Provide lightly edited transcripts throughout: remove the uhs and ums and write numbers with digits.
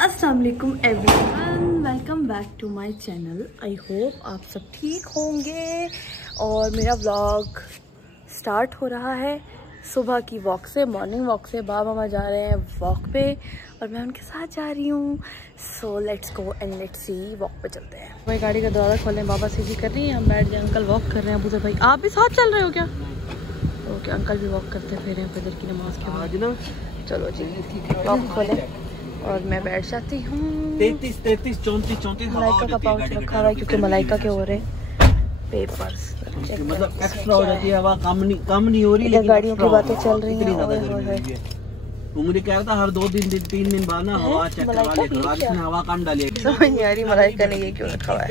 अस्सलाम वालेकुम everyone, welcome back to my channel. I hope आप सब ठीक होंगे। और मेरा व्लॉग स्टार्ट हो रहा है सुबह की वॉक से, मॉर्निंग वॉक से। बाबा मामा जा रहे हैं वॉक पे और मैं उनके साथ जा रही हूँ। So let's go and let's see, walk पे चलते हैं। भाई गाड़ी का दरवाज़ा खोलें, बाबा सीधी कर रही हैं, हम बैठ जाए। अंकल वॉक कर रहे हैं। अबू भाई आप भी साथ चल रहे हो क्या? ओके, अंकल भी वॉक करते फिर फजर की नमाज के बाद ना। चलो जी, वॉक खोलें और मैं बैठ जाती हूँ। 33, 34 मलाइका का पाउच रखा हुआ है क्योंकि मलाइका के हो रहे पेपर्स, मतलब एक्स्ट्रा हो जाती है, हवा कम नहीं हो रही, लेकिन गाड़ियों की बातें चल रही हैं। तो मुझे कह रहा था हर 3 दिन बाद ना हवा चेक करवा ले, इसने हवा कम डाली है। समझ नहीं आ रही मलाइका ने ये क्यों रखा हुआ है।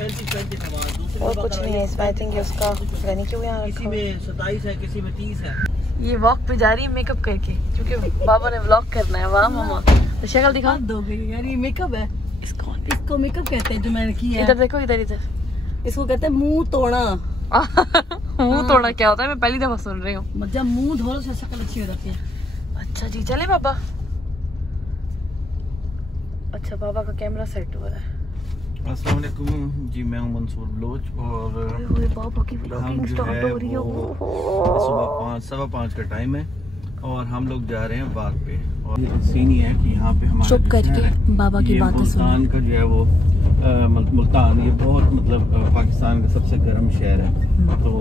और कुछ नहीं है इसमें। आई थिंक उसका पता नहीं क्यों यहाँ किसी में 27 है, किसी में 30 है। ये वॉक पे जा रही है मेकअप करके क्योंकि बाबा ने व्लॉग करना है। वाह मामा, तो शक्ल दिखा दो यार। ये मेकअप है, इसको मेकअप कहते हैं जो मैंने किया है। इधर देखो, इधर इसको कहते हैं मुंह तोड़ना। मुंह तोड़ना क्या होता है? मैं पहली दफा सुन रही हूँ। जब मुंह धो लो शक्ल अच्छी हो जाती है। अच्छा जी, चले बाबा। अच्छा, बाबा का कैमरा सेट हो रहा है। अस्सलाम वालेकुम जी, मैं हूं मंसूर बलोच और बाबा की व्लॉगिंग स्टार्ट हो रही है। सुबह 5:15 का टाइम है और हम लोग जा रहे हैं वॉक पे। और सीन ये है कि यहाँ पे हमारा चुप करके बाबा की बातें सुनो। मुल्तान का जो है वो मुल्तान ये बहुत मतलब पाकिस्तान का सबसे गर्म शहर है, तो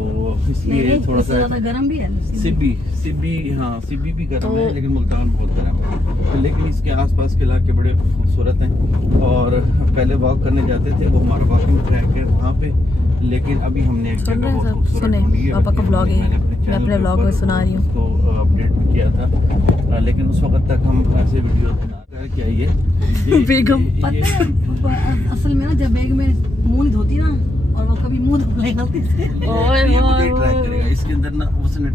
इसलिए थोड़ा सा गर्म भी है। सिब्बी हाँ, सिब्बी भी गर्म है, लेकिन मुल्तान बहुत गर्म है। तो लेकिन इसके आसपास के इलाके बड़े खूबसूरत हैं और पहले वॉक करने जाते थे, वो हमारा वॉकिंग ट्रैक है वहाँ पे। लेकिन अभी हमने एक जगह बहुत खूबसूरत ढूंढी है। पापा का ब्लॉग है, मैं अपने ब्लॉग में सुना रही हूँ। उसको अपडेट भी किया था, लेकिन उस वक्त तक हम ऐसे वीडियो बना कर क्या ये बेगम पता है असल में ना, जब बेग में मुंह नहीं धोती ना और वो कभी मुंह धो लेगा ट्रैक करेगा इसके अंदर ना, उसने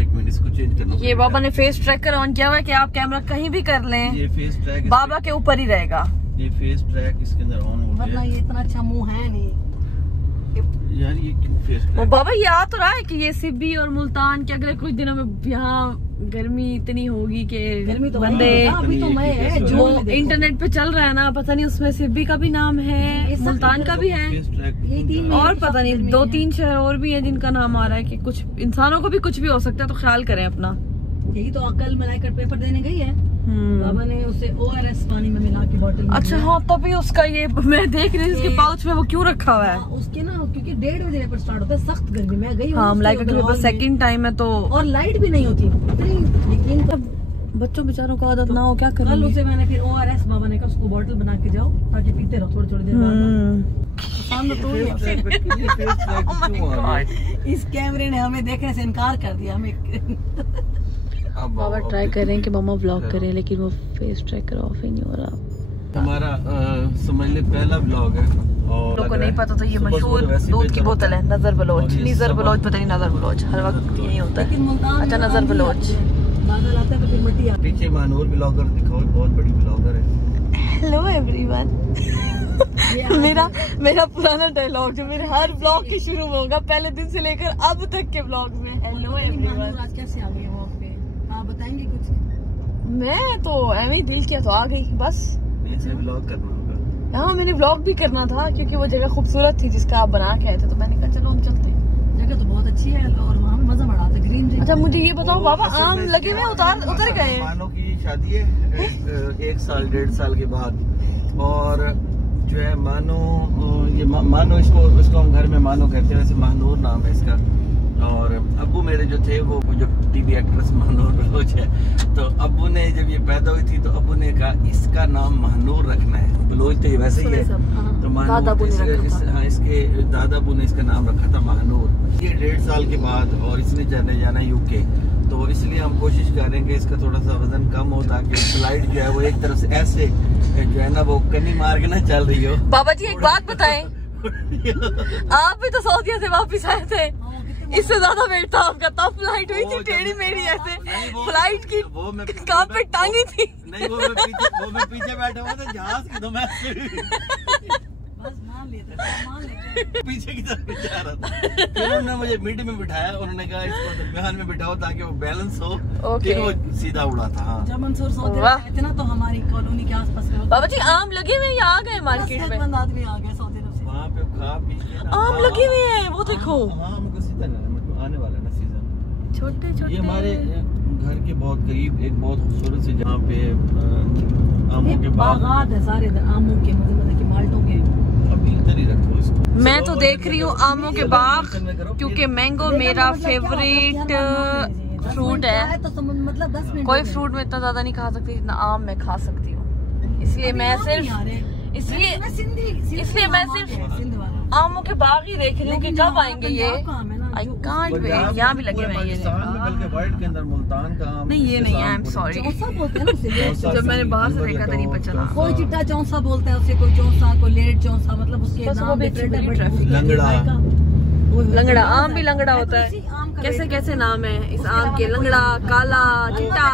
एक मिनट इसको चेंज करना। ये बाबा ने फेस ट्रैकर ऑन किया हुआ है कि आप कैमरा कहीं भी कर लें, ये फेस ट्रैक बाबा के ऊपर ही रहेगा। ये फेस ट्रैक इसके अंदर ऑन हो गया। वरना ये इतना अच्छा मुंह है नहीं यार, ये क्यों फेस ट्रैक? बाबा ये आ तो रहा है कि ये सिब्बी और मुल्तान के अगले कुछ दिनों में यहाँ गर्मी इतनी होगी कि गर्मी तो बंदे अभी तो मैं है जो इंटरनेट पे चल रहा है ना, पता नहीं उसमें सिब्बी का भी नाम है, मुल्तान का भी है, और पता नहीं 2-3 शहर और भी है जिनका नाम आ रहा है कि कुछ इंसानों को भी कुछ भी हो सकता है, तो ख्याल करें अपना। यही तो अकल मलाइका पेपर देने गई है, बाबा ने उसे ORS पानी में मिला के बोतल में। अच्छा हाँ, तभी उसका ये मैं देख रही हूँ उसके पाउच में वो क्यों रखा हुआ है। उसके ना क्योंकि 1:30 बजे पेपर स्टार्ट होता है, सख्त गर्मी में गई। हाँ, मलाइका के पेपर सेकंड टाइम है तो, और लाइट भी नहीं होती लेकिन बच्चों बेचारों को आदत ना हो, क्या करें। कल उसे मैंने फिर ORS बाबा ने कहा उसको बोतल बना के जाओ ताकि पीते रहो थोड़ी देर बाद। इस कैमरे ने हमें देखने से इनकार कर दिया। हमें बाबा ट्राई कर रहे हैं कि मामा व्लॉग करें, लेकिन वो फेस ट्रैकर ऑफ ही नहीं हो रहा। हमारा समझ ले पहला व्लॉग है और लोगों को नहीं पता तो ये मशहूर दूध की बोतल है, नजर बलोच, निजर बलोच, पता नहीं नजर बलोच, हर वक्त नहीं होता है। अच्छा, नजर बलोच पीछे मानूर ब्लॉगर दिखाओ, बहुत बड़ी ब्लॉगर है। Hello everyone. मेरा पुराना डायलॉग जो मेरे हर ब्लॉग के शुरू में होगा, पहले दिन से लेकर अब तक के ब्लॉग में। Hello everyone. आज कैसे आ गई वॉक पे, आप बताएंगे कुछ? मैं तो ऐਵੇਂ ही दिल किया तो आ गई बस। ऐसे व्लॉग करना होगा। हाँ, मैंने व्लॉग भी करना था क्योंकि वो जगह खूबसूरत थी जिसका आप बना के आए थे, तो मैंने कहा चलो हम चलते हैं। जगह तो बहुत अच्छी है और वहाँ मजा बड़ा आता है, ग्रीनरी। अच्छा मुझे ये बताओ बाबा, आम लगे हुए उतर गए? मानो की शादी है 1 साल 1.5 साल के बाद, और जो है मानो इसको हम घर में मानो कहते हैं, वैसे महानूर नाम है इसका। और अब्बू मेरे जो थे वो जो टीवी एक्ट्रेस महानूर बलोच है, तो अब्बू ने जब ये पैदा हुई थी तो अब्बू ने कहा इसका नाम महानूर रखना है। बलोच तो ये वैसे ही है, तो महानूर इसके दादा अब्बू ने इसका नाम रखा था महानूर। ये 1.5 साल के बाद और इसने जाना UK, तो इसलिए हम कोशिश कर रहे हैं कि इसका थोड़ा सा वजन कम हो ताकि फ्लाइट जो है वो एक तरफ से ऐसे जो है ना वो कनी मार के ना चल रही हो। बाबा जी एक बात बताएं, आप भी तो सऊदीया से वापस आए थे, इससे ज्यादा वेट था आपका, तब फ्लाइट हुई थी टेढ़ी मेढ़ी ऐसे, फ्लाइट की कहाँ पे टांगी थी। नहीं, वो मैं पीछे बैठा हुआ था जहाज की, तो मैं पीछे की तरफ जा रहा था, फिर उन्होंने मुझे मिड में बिठाया, उन्होंने कहा इसको दरमियान में बिठाओ ताकि वो बैलेंस हो, फिर वो सीधा उड़ा था। हाँ। जब मंसूर सऊदी रहते थे ना तो हमारी कॉलोनी के आसपास बाबा जी आम लगे हुए या आ गए मार्केट में? आदमी आ गए सऊदी अरब से, वहाँ पे खा पी के आम लगे हुए हैं, वो देखो। हाँ हमको सीजन आने वाला है ना सीजन। छोटे छोटे ये हमारे घर के बहुत करीब एक बहुत खूबसूरत से जहाँ पे आमों के बागात है सारे इधर, आमों के मजे के माल्टों के। अभी इधर ही रखो इसको। मैं तो देख रही हूँ आमों के बाग, क्योंकि मैंगो मेरा फेवरेट फ्रूट है। तो मतलब 10 मिनट कोई फ्रूट में इतना ज्यादा नहीं खा सकती जितना आम मैं खा सकती हूँ, इसलिए मैं सिर्फ इसलिए मैं सिर्फ आमों के बाग ही देख रही हूँ कि कब आएंगे ये। I can't wait. यहाँ भी लगे हुए हैं, बल्कि वाइट के अंदर मुल्तान का आम नहीं ये नहीं है, आई एम सॉरी। जब मैंने बाहर से देखा था नहीं पता चला। कोई चिट्टा चौंसा बोलता है उसे, कोई चौंसा, कोई लेट चौंसा, मतलब उसके नाम डिफरेंट है। लंगड़ा आम भी लंगड़ा होता है, कैसे कैसे नाम है इस आम के, लंगड़ा, काला, चिट्टा,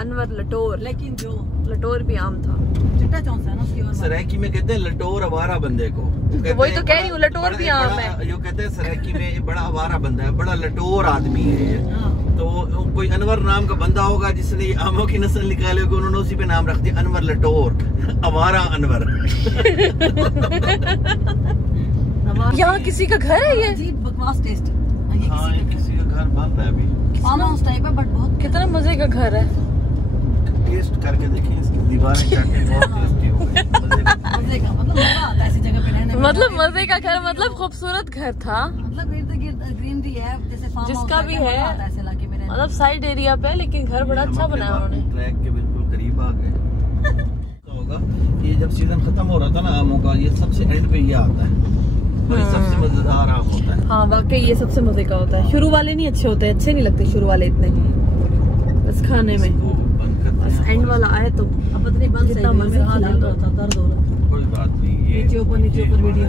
अनवर, लटोर। लेकिन जो लटोर भी आम था, चिट्टा चौंसा है ना उसकी। सरायकी में कहते हैं लटोर आवारा बंदे को, वही तो कह रही हूँ, लटोर भी आम है। जो कहते हैं सरायकी में ये बड़ा आवारा बंदा है, बड़ा लटोर आदमी है ये। तो कोई अनवर नाम का बंदा होगा जिसने ये आमों की नस्ल निकाले होगी, उन्होंने उसी पे नाम रख दिया अनवर लटोर, आवारा अनवर। यहाँ किसी का घर है ये? बकवास टेस्ट। हाँ ये किसी का घर बन रहा है अभी, फार्म हाउस टाइप है, बट बहुत कितना मजे का घर है। टेस्ट करके देखिए, इसकी दीवारें चटनी बहुत टेस्टी हो गई। मजे का मतलब मजा आता है ऐसी जगह पे रहने में। मतलब मजे का घर, मतलब खूबसूरत घर था, मतलब इर्द गिर्द ग्रीनरी है, जैसे फार्म हाउस जिसका भी है, ऐसे इलाके में रहने। मतलब साइड एरिया पे, लेकिन घर बड़ा अच्छा बनाया उन्होंने। ट्रैक के बिल्कुल करीब आ गए। होगा ये जब सीजन खत्म हो रहा था ना आमों का, ये सबसे एंड पे ये आता है और ये सबसे मजेदार आम होता है। हाँ वाकई ये सबसे मजे का होता है। शुरू वाले नहीं अच्छे होते, अच्छे नहीं लगते शुरू वाले इतने, बस खाने में। बस एंड वाला आए तो अब इतनी बंद जितना मर्जी खा लो। दर्द हो रहा। कोई बात नहीं, ये नीचे ऊपर वीडियो।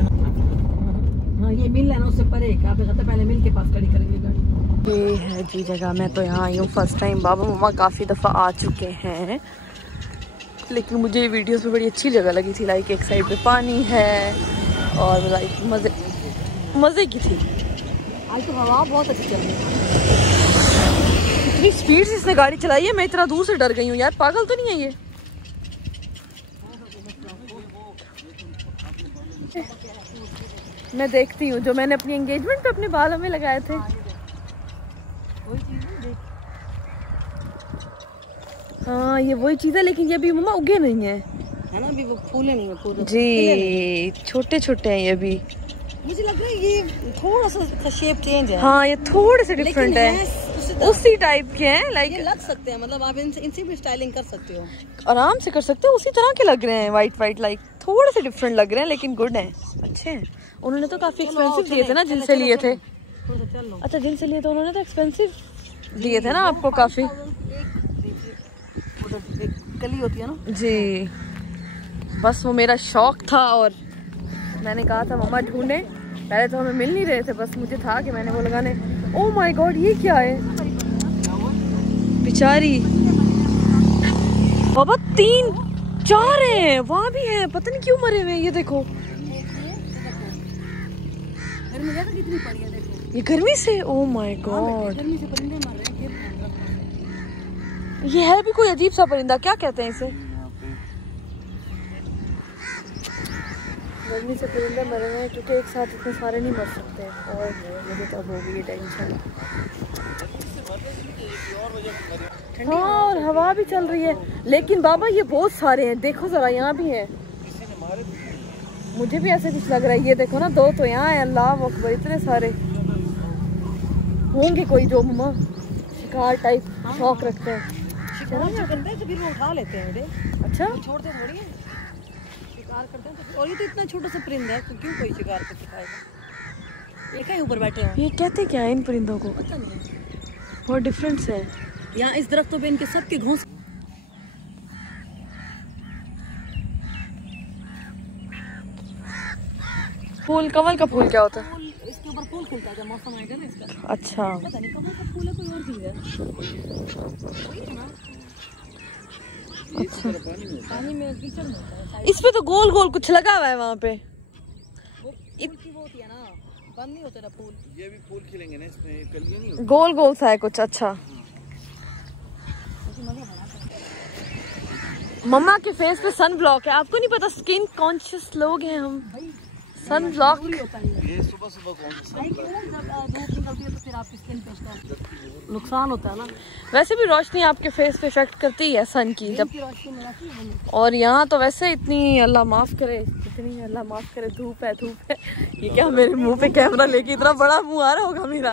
हाँ ये मिल है ना, उससे परे क्या कहते, पहले मिल के पास खड़ी करेंगे गाड़ी। ये है जी जगह, मैं तो यहाँ आई हूँ फर्स्ट टाइम। बाबा मम्मा काफी दफा आ चुके हैं, लेकिन मुझे ये वीडियोस में बड़ी अच्छी जगह लगी थी। लाइक एक साइड पे पानी है और लाइक मजे की थी। आज तो हवा बहुत अच्छी चल रही है। इतनी स्पीड से इसने गाड़ी चलाई है, मैं इतना दूर से डर गई हूँ यार। पागल तो नहीं है ये? मैं देखती हूँ जो मैंने अपनी एंगेजमेंट पे अपने बालों में लगाए थे। हाँ ये वही चीज है, लेकिन ये भी मम्मा उगे नहीं है ना, अभी वो फूले नहीं है पूरे जी, छोटे छोटे हैं ये भी। मुझे लग रहा है ये थोड़ा सा शेप चेंज है। हाँ ये थोड़े से डिफरेंट है, उसी टाइप के हैं। लाइक लग सकते हैं, मतलब आप इनसे भी स्टाइलिंग कर सकते हो, आराम से कर सकते हो। उसी तरह के लग रहे हैं, वाइट वाइट, लाइक थोड़े से डिफरेंट लग रहे हैं, लेकिन गुड हैं, अच्छे हैं। उन्होंने तो काफी एक्सपेंसिव दिए थे ना जिनसे लिए थे। अच्छा जिनसे लिए थे उन्होंने तो एक्सपेंसिव दिए थे ना आपको काफी। गली होती है ना जी, बस वो मेरा शौक था और मैंने कहा था मम्मा ढूंढे। पहले तो हमें मिल नहीं रहे थे, बस मुझे था कि मैंने वो लगाने। ओह माय गॉड ये क्या है बेचारी। बाबा 3-4 हैं, वहाँ भी हैं, पता नहीं क्यों मरे हुए हैं। ये देखो कितनी पड़ी है, देखो ये गर्मी से। ओह माय गॉड, गर्मी से परिंदे मर रहे हैं। ये है भी कोई अजीब सा परिंदा, क्या कहते हैं इसे? गर्मी से परिंदे मरे हुए हैं, क्योंकि एक साथ इतने सारे नहीं मर सकते। और मुझे तो अब हो गई टेंशन। हाँ और हवा भी चल रही है, लेकिन बाबा ये बहुत सारे हैं, देखो जरा यहाँ भी है। मुझे भी ऐसे कुछ लग रहा है। ये देखो ना, 2 तो यहाँ है। अल्लाह अकबर, इतने सारे होंगे कोई जो मम्मा शिकार टाइप शौक रखते हैं। करते हैं तो फिर वो उठा लेते हैं। अच्छा छोड़ते थोड़ी है, शिकार करते हैं तो। और ये तो इतना छोटा सा परिंदा है, तो क्यों कोई शिकार करके खाएगा? ये कहीं ऊपर बैठे हैं। ये कहते क्या है इन परिंदों को? पता नहीं, बहुत डिफरेंस है। यहाँ इस दरख्तों पे इनके सबके घोंस। फूल, कमल का फूल क्या होता है? फूल, इसके ऊपर फूल खिलता है जब मौसम आएगा ना इसका। अच्छा पता नहीं कमल का फूल है, कोई और चीज है। अच्छा पानी में कीचड़ में होता है। इस पे तो गोल गोल कुछ लगा हुआ है वहाँ पे। वो होती है ना, बंद नहीं होते ना फूल। ये भी फूल खिलेंगे ना इसमें, कलियां नहीं होती। गोल गोल सा है कुछ। अच्छा मम्मा के फेस पे सन ब्लॉक है, आपको नहीं पता? स्किन कॉन्शियस लोग हैं हम। सन ब्लॉक ये सुबह सुबह कौन सा फिर आपकी स्किन पे उसका नुकसान होता है ना। वैसे भी रोशनी आपके फेस पे इफेक्ट करती है सन की जब। और यहाँ तो वैसे इतनी अल्लाह माफ करे, इतनी अल्लाह माफ करे धूप है, धूप है। ये क्या मेरे मुंह पे कैमरा लेके इतना बड़ा मुंह आ रहा होगा मेरा।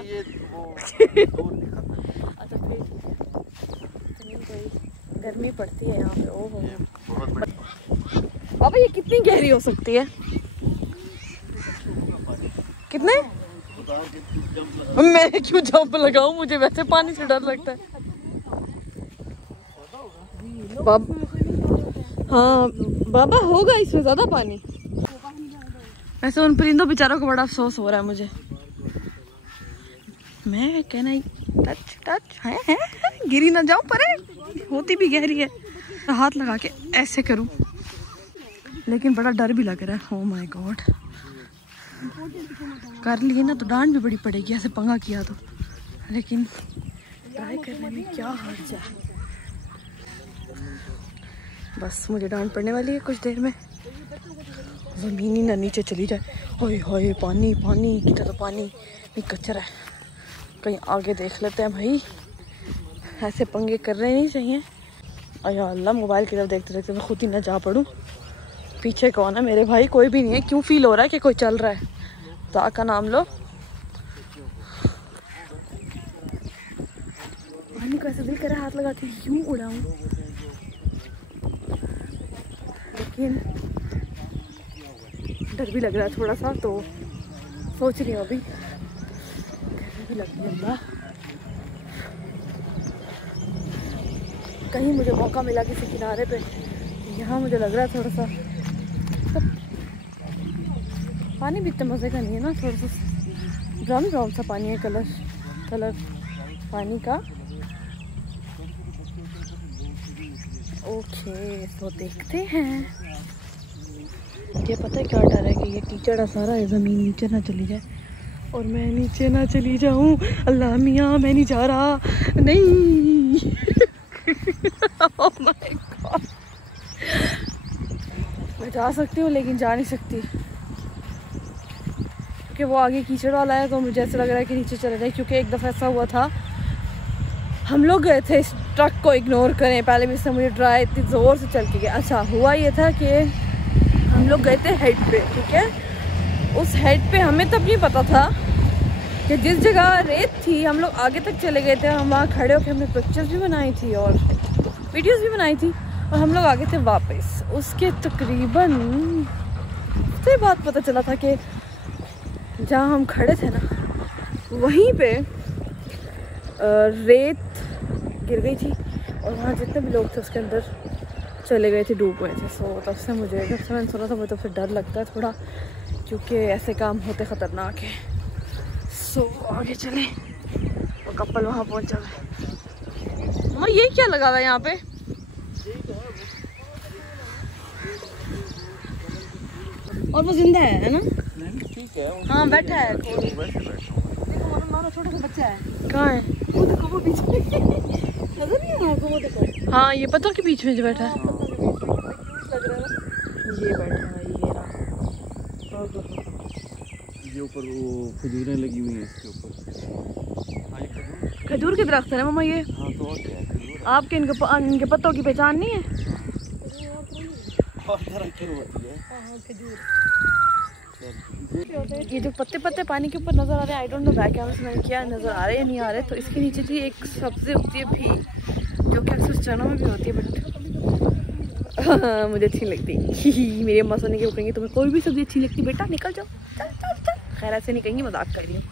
अच्छा फिर गर्मी पड़ती है यहाँ पे। ओहो बाबा ये कितनी गहरी हो सकती है? कितने? मैं क्यों जंप लगाऊं, मुझे वैसे पानी से डर लगता है। हाँ बाबा होगा इसमें ज्यादा पानी। वैसे उन परिंदों बेचारों को बड़ा अफसोस हो रहा है मुझे। मैं कहना टच टच है गिरी ना जाऊं, पर होती भी गहरी है तो हाथ लगा के ऐसे करूं, लेकिन बड़ा डर भी लग रहा है। ओह माय गॉड, कर लिए ना तो डांट भी बड़ी पड़ेगी ऐसे पंगा किया तो, लेकिन ट्राई करने में क्या हर्ज है। बस मुझे डांट पड़ने वाली है कुछ देर में, जमीन ही ना नीचे चली जाए। ओए होए पानी पानी, कितना तो पानी नहीं, कचरा है। कहीं आगे देख लेते हैं भाई, ऐसे पंगे कर रहे नहीं चाहिए। अया अल्लाह, मोबाइल की तरफ देखते देखते मैं खुद ही ना जा पड़ूं। पीछे कौन है मेरे भाई? कोई भी नहीं है। क्यों फील हो रहा है कि कोई चल रहा है? ता का नाम लो। पानी को ऐसे दिल कर रहा है हाथ लगा के यूं उड़ाऊं, लेकिन डर भी लग रहा है थोड़ा सा, तो सोच रही हूँ अभी भी लगती है। अल्लाह, कहीं मुझे मौका मिला किसी किनारे पे, यहाँ मुझे लग रहा है थोड़ा सा तो पानी भी इतना मज़े का नहीं है ना, थोड़ा सा ब्राउन ब्राउन सा पानी है, कलर पानी का। ओके तो देखते हैं। ये पता है क्या डर है कि ये कीचड़ सारा है, ज़मीन नीचे ना चली जाए और मैं नीचे ना चली जाऊं। अल्लाह मियाँ मैं नहीं जा रहा, नहीं। oh my God. मैं जा सकती हूँ लेकिन जा नहीं सकती क्योंकि वो आगे कीचड़ वाला है, तो मुझे ऐसा लग रहा है कि नीचे चले जाए। क्योंकि एक दफ़ा ऐसा हुआ था, हम लोग गए थे इस ट्रक को इग्नोर करें, पहले भी इसने मुझे ड्राई इतनी ज़ोर से चल के गया। अच्छा हुआ ये था कि हम लोग गए थे हेड पे, ठीक है। उस हेड पे हमें तब नहीं पता था कि जिस जगह रेत थी हम लोग आगे तक चले गए थे। हम वहाँ खड़े होकर हमने पिक्चर्स भी बनाई थी और वीडियोस भी बनाई थी, और हम लोग आगे थे वापस। उसके तकरीबन उसके बाद पता चला था कि जहाँ हम खड़े थे ना वहीं पे रेत गिर गई थी और वहाँ जितने भी लोग थे उसके अंदर चले गए थे, डूब गए थे। सो तब से मुझे, जब से मैंने सुना था, मुझे तब से डर लगता है थोड़ा, क्योंकि ऐसे काम होते ख़तरनाक है। सो आगे चले, वो कपल वहाँ पहुँचा है। मम्मा ये क्या लगा हुआ है यहाँ पे? और वो जिंदा है ना? ठीक है, हाँ बैठा है। छोटा सा बच्चा है। कहाँ है? वो देखो, वो पीछे नजर नहीं आ रहा आपको? वो देखो। हाँ ये पत्थर के बीच में जो बैठा है, लग रहा है ये बैठा है। ये ऊपर वो खजूरें लगी हुई हैं इसके ऊपर। खजूर के दरख्त है ना मम्मा ये? हाँ तो और क्या है, खजूर। आपके इनके पत्तों की पहचान नहीं है? और तरह की होती है। हाँ खजूर। ये जो पत्ते पत्ते पानी के ऊपर नजर आ रहे हैं, I don't know back camera से मैंने क्या नजर आ रहे हैं या नहीं आ रहे। तो इसके नीचे थी एक सब्जी उगती है भी, जो कि अक्सर चनों में भी होती है, बट मुझे अच्छी लगती। मेरी अम्मा सोने के वो कहेंगे तुम्हें कोई भी सब्जी अच्छी लगती बेटा, निकल जाओ, चल चल चल। खैर ऐसे नहीं कहेंगी, मजाक कर रही हूँ।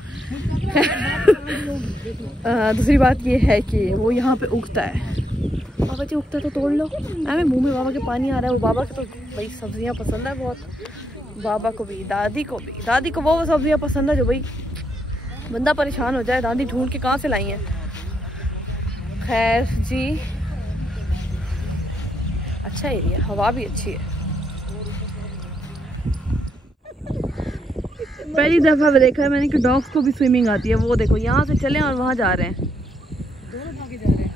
दूसरी बात ये है कि वो यहाँ पे उगता है। बाबा जी उगता है तो तोड़ लो। हमें मुँह में बाबा के पानी आ रहा है। वो बाबा के तो भाई सब्जियाँ पसंद है बहुत, बाबा को भी, दादी को भी। दादी को वो सब्जियाँ पसंद है जो भाई बंदा परेशान हो जाए। दादी ढूंढ के कहाँ से लाई हैं। खैर जी, अच्छा एरिया, हवा भी अच्छी है। पहली दफा देखा है मैंने कि डॉग्स को भी स्विमिंग आती है। वो देखो यहाँ से चले और वहाँ जा रहे हैं, दोनों भागे जा रहे हैं।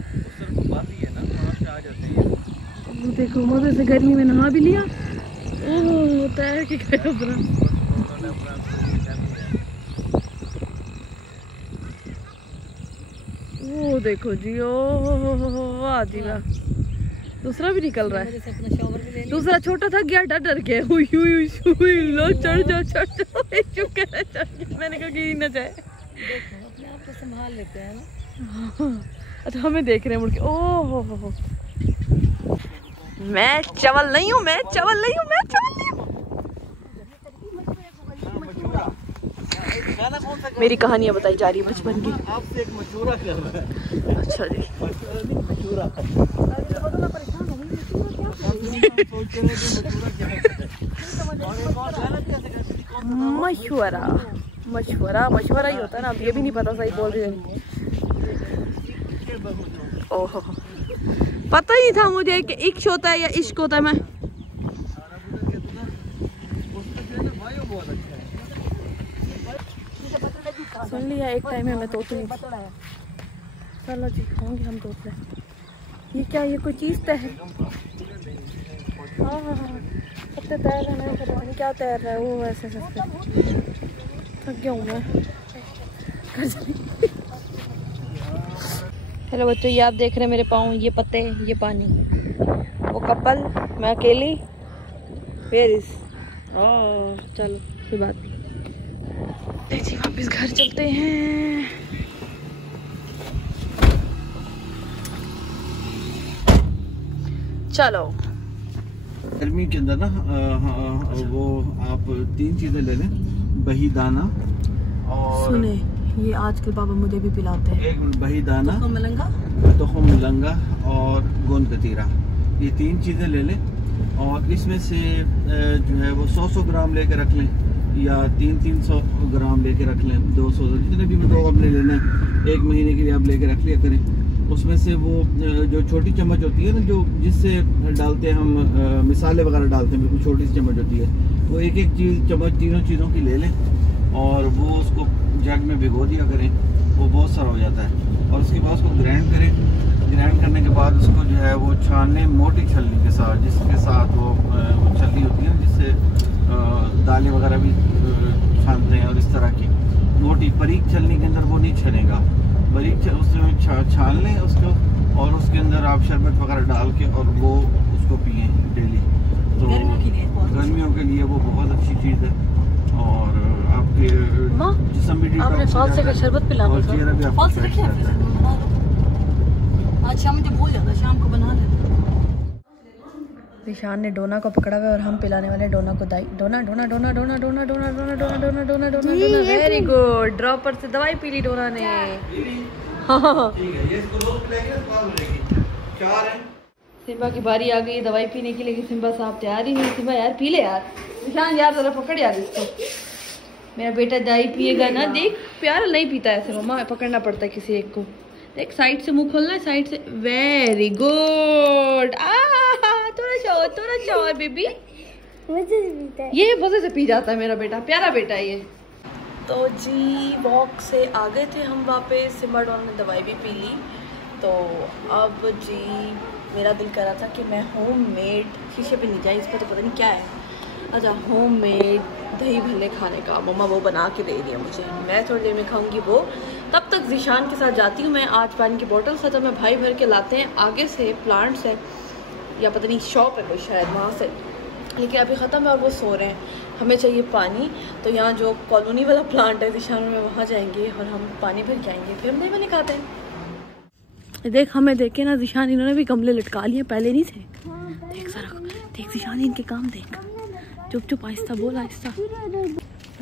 वो देखो मजे से गर्मी में नहा भी लिया। ओह तैर के गए अपना। वो देखो जी, ओ आजी वाह, दूसरा भी निकल रहा है। दूसरा छोटा था गया डर डर के, हुई हुई हुई लो चढ़ जाओ चढ़ जाओ, चुप कर चढ़ गया। मैंने कहा कि न जाए, देखो अपने आप को संभाल लेते हैं ना। अच्छा हमें देख रहे हैं मुड़ के। ओह मैं चवल नहीं हूँ, मैं चवल नहीं हूँ, मैं चवल नहीं हूँ। मेरी कहानियाँ बताई जा रही है बचपन की। आपसे एक मशवरा कर रहा है। अच्छा जी, मशवरा मशवरा मशवरा ही होता है ना। अब ये भी नहीं पता सही बोल रही है। ओहो पता ही नहीं था मुझे कि इश्क होता है या इश्क होता है। मैं सुन लिया एक टाइम है मैं तोतली। चलो जी होंगे हम तोतले। ये क्या, ये कोई चीज़ तैर है? हाँ हाँ हाँ पत्ते तैर रहे हैं, पता नहीं क्या तैर रहा है वो। ऐसे थक गया हूँ मैं। हेलो बच्चों, ये आप देख रहे हैं मेरे पाँव, ये पत्ते, ये पानी। वो कपल, मैं अकेली। पेरिस चलो कोई बात नहीं। जी वापस घर चलते हैं। चलो गर्मी के अंदर ना वो आप 3 चीजें ले लें, बही दाना और सुने ये आजकल बाबा मुझे भी पिलाते हैं। एक बही दाना, तुखम मलंगा और गोंद कतीरा, ये 3 चीजें ले लें। और इसमें से जो है वो 100 ग्राम लेके रख लें या 300 ग्राम लेके रख लें, 200 जितने भी मतलब आपने लेना है, 1 महीने के लिए आप लेके रख लिया करें। उसमें से वो जो छोटी चम्मच होती है ना, जो जिससे डालते हैं हम मिसाले वगैरह डालते हैं, बिल्कुल छोटी सी चम्मच होती है, वो एक चम्मच तीनों चीज़ों की ले लें और वो उसको जग में भिगो दिया करें, वो बहुत सारा हो जाता है। और उसके बाद उसको ग्राइंड करें। ग्राइंड करने के बाद उसको जो है वो छानने मोटी छलनी के साथ, जिसके साथ वो छलनी होती है जिससे दालें वगैरह भी छानते हैं, और इस तरह की मोटी बारीक छलनी के अंदर वो नहीं छनेगा। बारीक उसमें छान लें उसको, और उसके अंदर आप शरबत वगैरह डाल के और वो उसको पिए डेली। तो गर्मियों के लिए वो बहुत अच्छी चीज़ है। और आपके जिस्म भी आपने फालसे का शरबत पिलाना था। आज शाम मुझे भूल जाता, शाम को बना देना। निशान ने डोना को पकड़ा हुआ है और हम पिलाने वाले डोना को दाई। डोना डोना डोना डोना डोना डोना डोना डोना डोना डोना डोना डोना। वेरी गुड, ड्रॉपर से दवाई पी ली डोना ने। सिम्बा की बारी आ गई दवाई पीने की, लेकिन सिम्बा साहब तैयार ही नहीं। सिम्बा यार पी ले यार, निशान यार जरा पकड़ यार इसको। मेरा बेटा दवाई पिएगा ना, देख प्यार नहीं पीता ऐसे मम्मा, पकड़ना पड़ता है किसी एक को। देख साइड से मुंह खोलना है, साइड से। Very good. थोड़ा शोर बेबी। ये मजे से पी जाता है मेरा बेटा, प्यारा बेटा है ये। तो जी वॉक से आ गए थे हम वापस। सिम्बा डॉन ने दवाई भी पी ली। तो अब जी मेरा दिल कर रहा था कि मैं होममेड, शीशे पे नहीं जाए इस पर तो पता नहीं क्या है, अच्छा होममेड दही भल्ले खाने का। मम्मा वो बना के दे दिया मुझे, मैं थोड़ी देर में खाऊंगी वो। तब तक ज़ीशान के साथ जाती हूँ मैं। आज पानी की बोतल ख़त्म है, भाई भर के लाते हैं आगे से, प्लांट्स है या पता नहीं शॉप है कोई शायद वहाँ से, लेकिन अभी ख़त्म है और वो सो रहे हैं। हमें चाहिए पानी, तो यहाँ जो कॉलोनी वाला प्लांट है ज़ीशान में, वहाँ जाएंगे और हम पानी भर के आएंगे, फिर हम दही भल्ले खाते हैं। देख हमें देख के ना ज़ीशान, इन्होंने भी गमले लटका लिए, पहले नहीं थे। देख जरा, देख ज़ीशान इनके काम देख, चुप चुप आहिस्ता बोल आहिस्ता।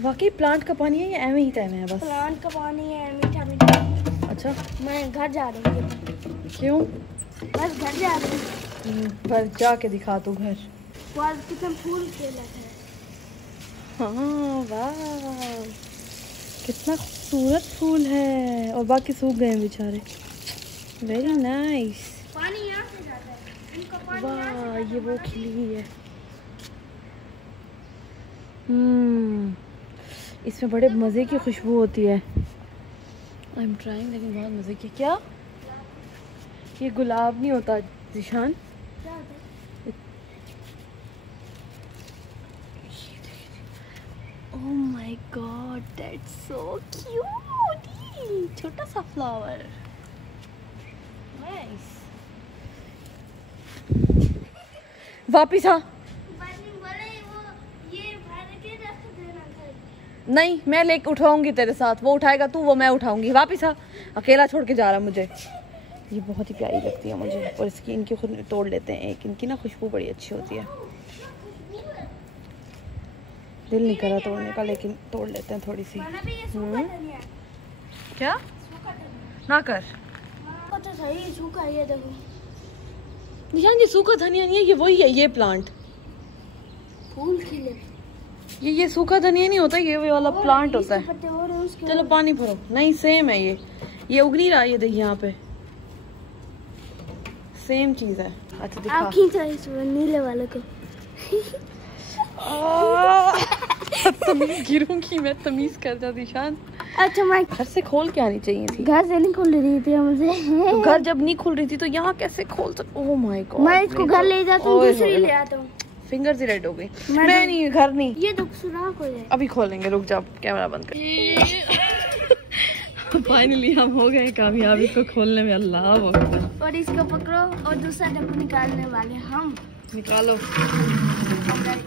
वाकई प्लांट का पानी है या एवं ही तैमें है? बस प्लांट का पानी है, मीठा मीठा। अच्छा मैं घर जा रही हूँ। क्यों? बस घर जा रही हूँ। पर जाके दिखा तू घर। वहाँ कितने फूल खिले थे। हाँ वाह कितना खूबसूरत फूल है, और बाकी सूख गए हैं बेचारे। Very nice. पानी यहाँ से जाता है, इनका पानी वाह ये वो खिली हुई है। इसमें बड़े मज़े की खुशबू होती है। आई एम ट्राइंग, लेकिन बहुत मज़े की। क्या ये गुलाब नहीं होता Zeeshan? Oh my God, that's so cute. छोटा सा फ्लावर, नाइस। वापिस आ। नहीं, मैं लेके उठाऊंगी तेरे साथ, वो उठाएगा तू, वो मैं उठाऊंगी। वापिस आ, अकेला छोड़ के जा रहा मुझे। ये बहुत ही प्यारी लगती है मुझे, और इसकी इनकी खुद तोड़ लेते हैं एक, इनकी ना खुशबू बड़ी अच्छी होती है। दिल नहीं करा तोड़ने का, लेकिन तोड़ लेते हैं थोड़ी सी। क्या ना कर तो सही सूखा है, देखो निशान, ये सूखा धनिया नहीं है, ये वही है, ये प्लांट फूल खिले। ये सूखा धनिया नहीं होता, ये वाला प्लांट होता है। चलो पानी भरो। नहीं सेम है ये उग नहीं रहा, ये देखिए यहाँ पे सेम चीज है। अच्छा दिखा, आप खींचो इस नीले वाले को। तमीज गिरूंगी मैं, तमीज कर जा ईशान। अच्छा मैं घर से खोल के आनी चाहिए थी। घर से नहीं खुल रही थी मुझे। तो घर जब नहीं खुल रही थी तो यहाँ कैसे खोल सकते? ओह माय गॉड, मैं इसको घर ले जाता हूँ, दूसरी ले आता हूँ। फिंगर से रेड हो गई। मैं नहीं, घर नहीं, ये तो सुराख हो जाए। अभी खोलेंगे, रुक जा, कैमरा बंद कर। फाइनली हम हो गए कामयाब इसको खोलने में। अल्लाह अकबर। और इसको पकड़ो और दूसरा डब्बा निकालने वाले हम। निकालो।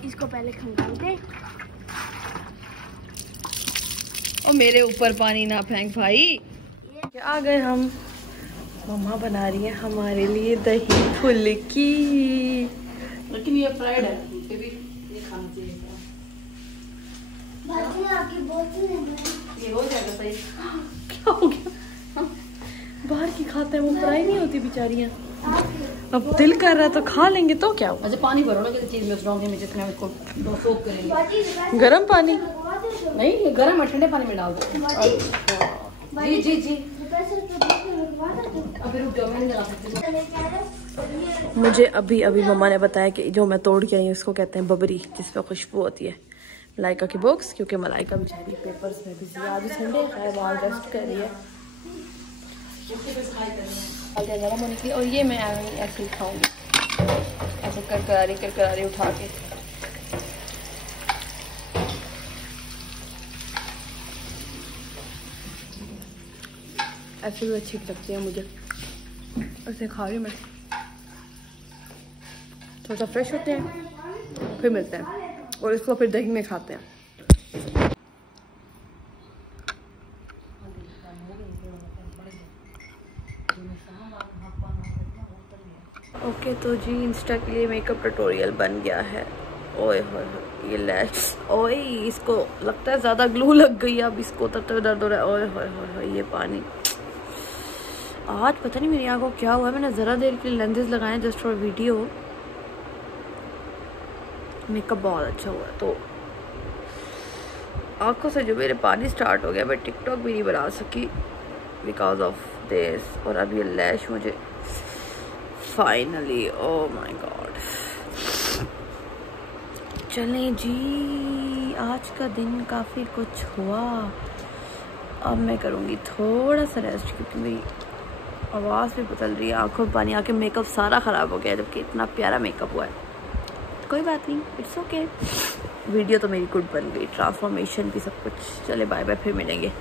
इसको पहले खंगालते। और मेरे ऊपर पानी ना फेंक भाई। आ गए हम, मम्मा बना रही है हमारे लिए दही फुल्की। लेकिन ये फ्राइड है, ये भी ये खाना चाहिए। ये हो जाएगा सही। क्या हो गया? बाहर की खाते हैं वो, फ्राई नहीं होती बेचारियां। अब दिल कर रहा है तो खा लेंगे, तो क्या हुआ? अच्छा पानी भरो ना किसी चीज में, स्ट्रॉन्ग में जितना इसको सोक करेंगे। गरम पानी नहीं, ये गर्म है, ठंडे पानी में डाल दो। जी जी जी, अभी रुक जाओ, मैं नहीं डाल सकती। मुझे अभी अभी मम्मा ने बताया कि जो मैं तोड़ के आई हूँ इसको कहते हैं बबरी, जिसपे खुशबू होती है। मलाइका की बुक्स, क्योंकि मलाइका बेचारी पेपर्स में बिजी है। आज संडे है, बाहर रेस्ट कर रही है गरम होने के लिए। और ये मैं ऐसे ही खाऊंगी, ऐसे करकरारी उठा के। ऐसे भी अच्छी लगती है मुझे, ऐसे खा रही हूँ मैं। थोड़ा सा फ्रेश होते हैं, फिर मिलते हैं और इसको फिर दही में खाते हैं। ओके तो जी, इंस्टा के लिए मेकअप ट्यूटोरियल बन गया है। ओए होए ये लैश, ओए इसको लगता है ज़्यादा ग्लू लग गई। अब इसको तब तक दर्द हो रहा है। ओए होए होए ये पानी। आज पता नहीं मेरी आँखों को क्या हुआ है, मैंने ज़रा देर के लिए लेंसेज लगाए जस्ट फॉर वीडियो। मेकअप बहुत अच्छा हुआ है, तो आँखों से जो मेरे पानी स्टार्ट हो गया। मैं टिकटॉक भी नहीं बना सकी बिकॉज ऑफ दिस। और अब ये लैश मुझे फाइनली, ओह माय गॉड। चलें जी, आज का दिन काफ़ी कुछ हुआ। अब मैं करूँगी थोड़ा सा रेस्ट, क्योंकि मेरी आवाज़ भी बदल रही है, आंखों में पानी आके मेकअप सारा ख़राब हो गया, जबकि इतना प्यारा मेकअप हुआ है। कोई बात नहीं, इट्स ओके। वीडियो तो मेरी गुड बन गई, ट्रांसफॉर्मेशन भी सब कुछ। चले बाय बाय, फिर मिलेंगे।